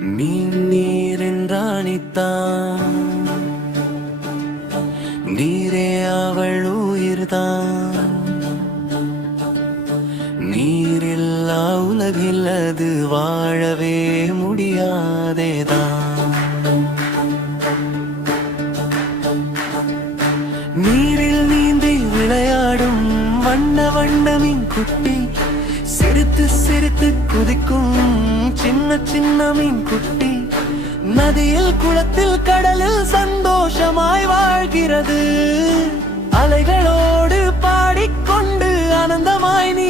நீரின் ராணித்தான், நீரே அவள் உயிர்தான். நீரில்லா உலகில் அது வாழவே முடியாதேதான். நீரில் நீந்தி விளையாடும் வண்ண வண்ண மீன் குட்டி, சிரித்து சிரித்து குதிக்கும் சின்ன சின்ன மீன் குட்டி. நதியில் குளத்தில் கடலில் சந்தோஷமாய் வாழ்கிறது. அலைகளோடு பாடிக்கொண்டு ஆனந்தமாய் நீ